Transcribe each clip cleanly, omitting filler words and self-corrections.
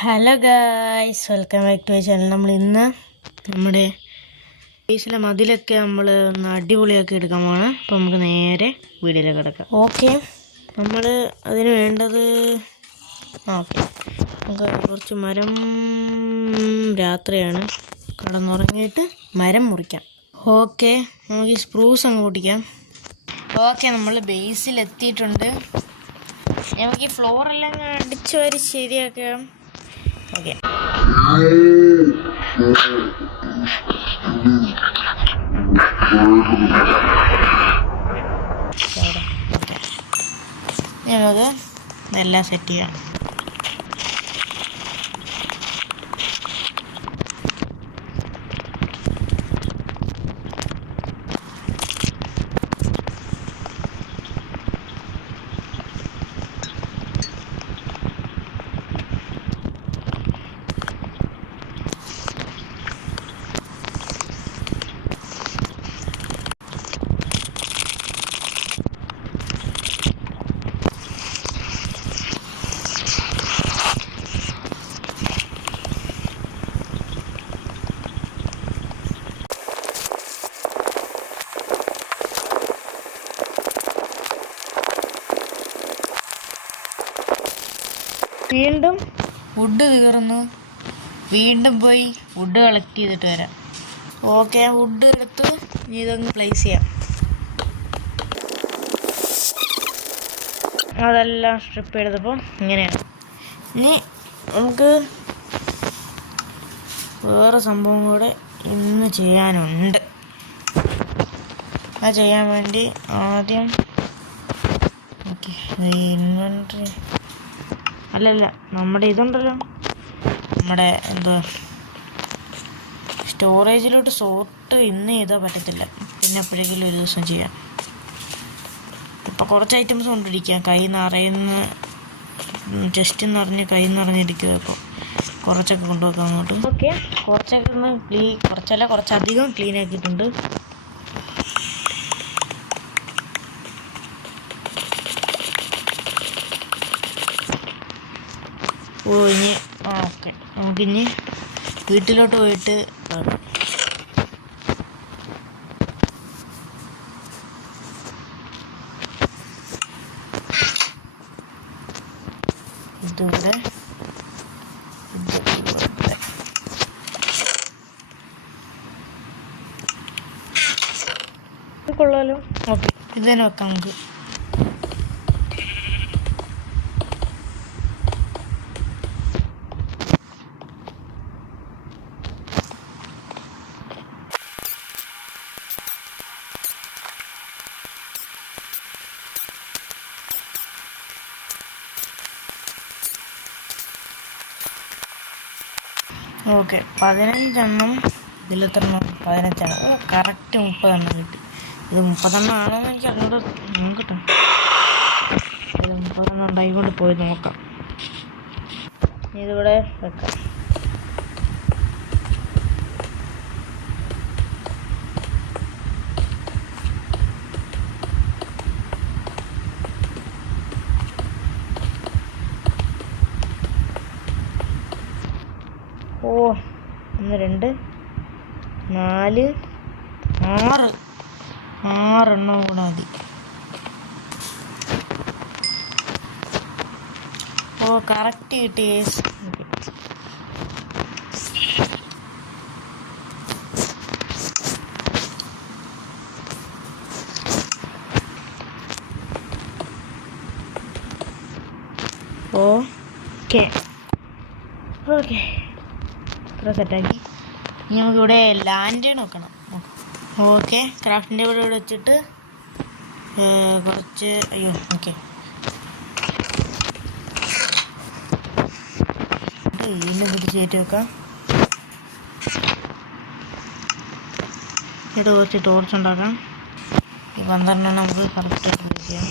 Hello guys, welcome back to my channel. നമ്മൾ ഇന്ന് നമ്മുടെ ബേസിലെ മതിലൊക്കെ നമ്മൾ ഒന്ന് അടിപൊളിയാക്കി എടുക്കാൻ പോവാണ്. അപ്പോൾ നമുക്ക് നേരെ വീഡിയോയിലേക്ക് കിടക്കാം. ഓക്കെ, നമ്മൾ അതിന് വേണ്ടത് ഓക്കെ നമുക്ക് കുറച്ച് മരം. രാത്രിയാണ്, കിടന്നുറങ്ങിയിട്ട് മരം മുറിക്കാം. ഓക്കെ, നമുക്ക് ഈ സ്പ്രൂസ് അങ്ങ് പൊട്ടിക്കാം. ഓക്കെ, നമ്മൾ ബേസിലെത്തിയിട്ടുണ്ട്. നമുക്ക് ഈ ഫ്ലോറെല്ലാം അടിച്ചു വരി ശരിയാക്കാം. ഓക്കെ, നമുക്ക് ഇതെല്ലാം സെറ്റ് ചെയ്യാം. വീണ്ടും വുഡ് തീർന്നു. വീണ്ടും പോയി വുഡ് കളക്ട് ചെയ്തിട്ട് വരാം. ഓക്കെ, വുഡ് എടുത്ത് ഇനി ഇതൊന്ന് പ്ലേസ് ചെയ്യാം. അതെല്ലാം സ്ട്രിപ്പ് ചെയ്തപ്പോൾ ഇങ്ങനെയാണ്. ഇനി നമുക്ക് വേറെ സംഭവം കൂടെ ഇന്ന് ചെയ്യാനുണ്ട്. അത് ചെയ്യാൻ വേണ്ടി ആദ്യം ഓക്കെ ഇൻവെൻട്രി അല്ലല്ല നമ്മുടെ ഇതുണ്ടല്ലോ, നമ്മുടെ സ്റ്റോറേജിലോട്ട് സോർട്ട് ഇന്ന് ചെയ്താൽ പറ്റത്തില്ല. പിന്നെ എപ്പോഴെങ്കിലും ഒരു ദിവസം ചെയ്യാം. ഇപ്പം കുറച്ച് ഐറ്റംസ് കൊണ്ടിരിക്കാം. കൈ നിറയുന്ന ജസ്റ്റ് നിറഞ്ഞ് കൈ നിറഞ്ഞിരിക്കുക. അപ്പോൾ കുറച്ചൊക്കെ കൊണ്ടുവെക്കാം അങ്ങോട്ട്. ഓക്കെ, കുറച്ചൊക്കെ ഒന്ന് കുറച്ചധികം ക്ലീൻ ആക്കിയിട്ടുണ്ട്. ഇനി ഓക്കെ, നമുക്കിനി വീട്ടിലോട്ട് പോയിട്ട് ഇതുകൂടെ കൊള്ളാലോ. ഓക്കെ, ഇത് തന്നെ വെക്കാം നമുക്ക്. ഓക്കെ, 15 ഇതിലെത്രണ്ണം? 15. കറക്റ്റ് 30 കിട്ടി. ഇത് 30 ആണോന്ന് എനിക്ക് അങ്ങോട്ട് നോക്കട്ടെ. ഇത് 30 ഉണ്ടായിക്കൊണ്ട് പോയി നോക്കാം. ഇതിവിടെ വെക്കാം. ഓ 1 2 4 6 കൂടെ മതി. ഓ കറക്റ്റ് കിട്ടി. ഓക്കെ ഓക്കെ, ഇത്ര സെറ്റാക്കി. ഇനി നമുക്കിവിടെ ലാൻഡ് നോക്കണം. ഓക്കെ, ക്രാഫ്റ്റിൻ്റെ ഇവിടെ വെച്ചിട്ട് കുറച്ച് ഓക്കെ ഇതിനെ പിടിച്ച് കയറ്റി വെക്കാം. ഇത് കുറച്ച് ടോർച്ച് ഉണ്ടാക്കാം. ഈ 12 നമുക്ക് കറക്റ്റായിട്ട് യൂസ് ചെയ്യാം.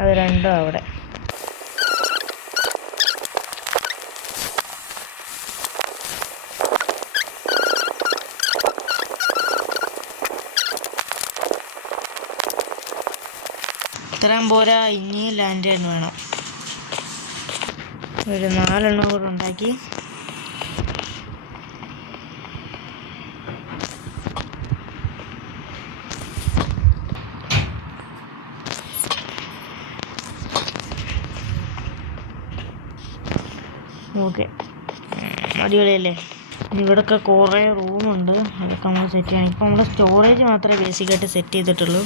അത് രണ്ടും അവിടെ. ഇത്രയും പോരാ, ഇനിയും ലാൻഡേൺ വേണം. ഒരു 4 എണ്ണം കൂടെ ഉണ്ടാക്കി. ഓക്കെ, അടിപൊളിയല്ലേ. ഇവിടെയൊക്കെ കുറേ റൂമുണ്ട്, അതൊക്കെ നമ്മൾ സെറ്റ് ചെയ്യണം. ഇപ്പോൾ നമ്മൾ സ്റ്റോറേജ് മാത്രമേ ബേസിക്കായിട്ട് സെറ്റ് ചെയ്തിട്ടുള്ളൂ.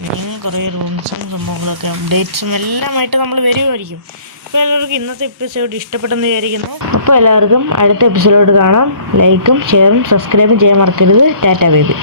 ഇനിയും കുറേ റൂംസും സംഭവങ്ങളൊക്കെ അപ്ഡേറ്റ്സും എല്ലാമായിട്ട് നമ്മൾ വരുമായിരിക്കും. അപ്പോൾ എല്ലാവർക്കും ഇന്നത്തെ എപ്പിസോഡ് ഇഷ്ടപ്പെട്ടെന്ന് വിചാരിക്കുന്നു. അപ്പോൾ എല്ലാവർക്കും അടുത്ത എപ്പിസോഡ് കാണാം. ലൈക്കും ഷെയറും സബ്സ്ക്രൈബും ചെയ്യാൻ മറക്കരുത്. ടാറ്റാ ബേബി.